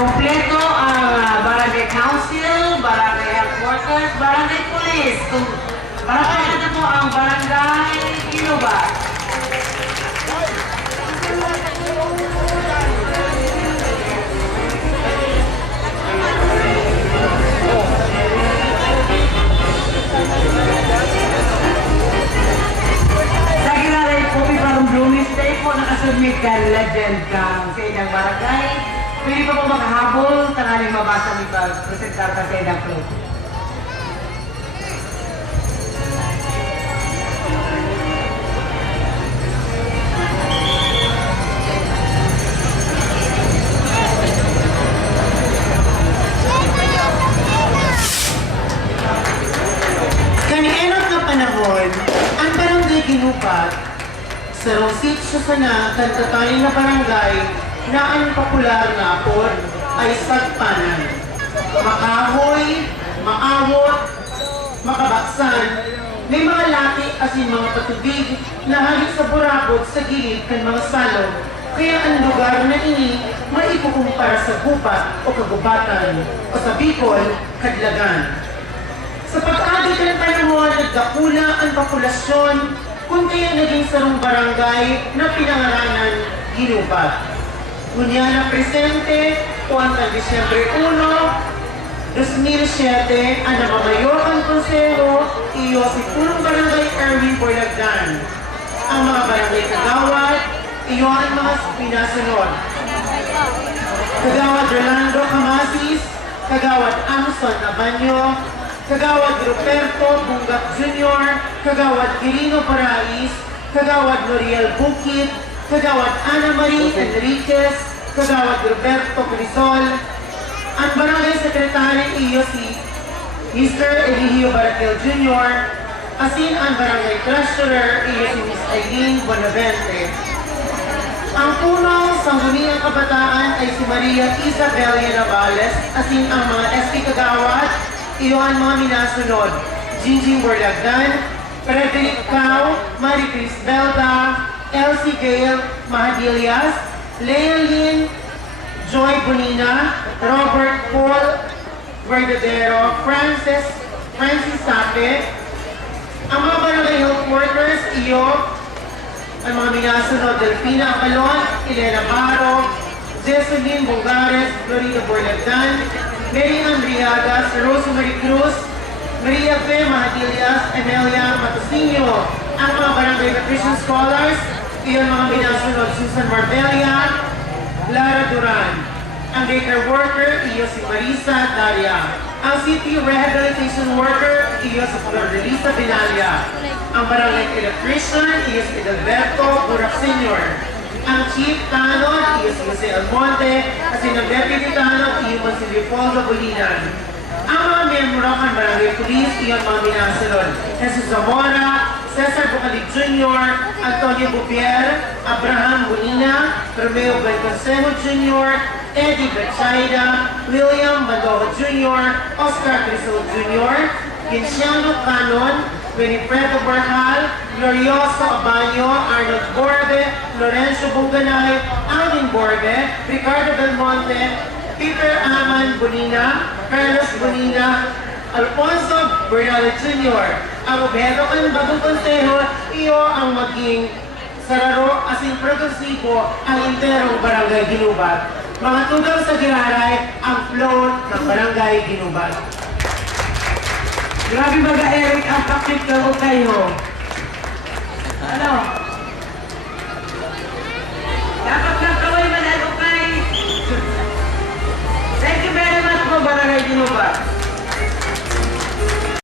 Kompleto ang barangay council, barangay health workers, barangay police. Barangay na po ang barangay Inubat. Sa kinalay po, parang Blooming State po nakasubmit ka legend kang sa inyong barangay. Pwede pa po makahabol, tanghaling mabasa ni presentar ka sa inyong club. Kanienot na panahon, ang barangay Ginubat, sa sitio sana kantatay na barangay na ang popular na apod ay sagpanan. Makahoy, maawot, makabaksan, may mga laki asin mga patubig na halit sa burabot sa gilid kan mga salog. Kaya ang lugar na ini maikukumpara sa gubat o kagubatan o sa Bicol, Kadlagan. Sa pag-agit ng panahon, nagkakula ang populasyon kung kaya naging sarong barangay na pinangaranan Ginubat. Kunya na presente, tuwan ng Disyembre 1, 2007, ang namamayor ang konseho, iyo si Pulong Barangay Erwin Borlagdan. Ang mga barangay kagawad, iyo ang mga pinasunod. Kagawad Rolando Camasis, Kagawad Amson Abanyo, Kagawad Roberto Bungat Jr., Kagawad Quirino Parais, Kagawad Noriel Bukit, Kagawad Ana Marie Enriquez, Kagawad Roberto Crisol, ang Barangay Secretary iyo si Mr. Eligio Barakel Jr., asin ang Barangay Treasurer iyo si Ms. Aileen Bonavente. Ang punong sangguniang kabataan ay si Maria Isabel Navales, asin ang mga SP Kagawad, iyo ang mga minasunod, Jinjing Borlagdan, Frederick Cao, Marie Cris Belda, Elsie Gale Mahadilias, Lea Lynn, Joy Bonina, Robert Paul Verdadero, Francis Sape, ang mga barangay health workers, iyo, ang mga minasunod, Delfina Amalon, Elena Baro, Jesseline Bungares, Florida Borlagdan, Mary Andriagas, Rosemary Cruz, Maria Fe Mahadilias, Emelia Matosinho, ang mga barangay nutrition scholars, iyon mga minasunod, Susan Marbella, Lara Duran, ang daycare worker, iyo si Marisa Daria, ang city rehabilitation worker, iyo si Flordelisa Binalia, ang barangay electrician, iyo si Edalberto Burak Sr., ang Chief Tanod, iyo si Jose Almonte, at ang Deputy Tanod, iyo si Leopoldo Bolinan. Ang mga miyembro ng Barangay Police, iyo ang mga minasunod, Jesus Zamora, Cesar Bucalig Jr., Antonio Bupier, Abraham Bonina, Romeo Valconcejo Jr., Eddie Bachayda, William Mandojo Jr., Oscar Crisol Jr., Ginciano Canon, Winifredo Barhal, Glorioso Abanyo, Arnold Borbe, Lorenzo Bunganay, Alvin Borbe, Ricardo Belmonte, Peter Aman Bonina, Carlos Bonina, Alfonso Bernal Jr. Ang objeto ng bagong konseho, iyo ang maging sararo asing progresibo ang interong barangay Ginubat. Mga tugaw sa giraray, ang float ng barangay Ginubat. Grabe baga Eric ang kapit ka o kayo. Ano? Dapat na kaway manalo kay. Thank you very much po, Barangay Ginubat.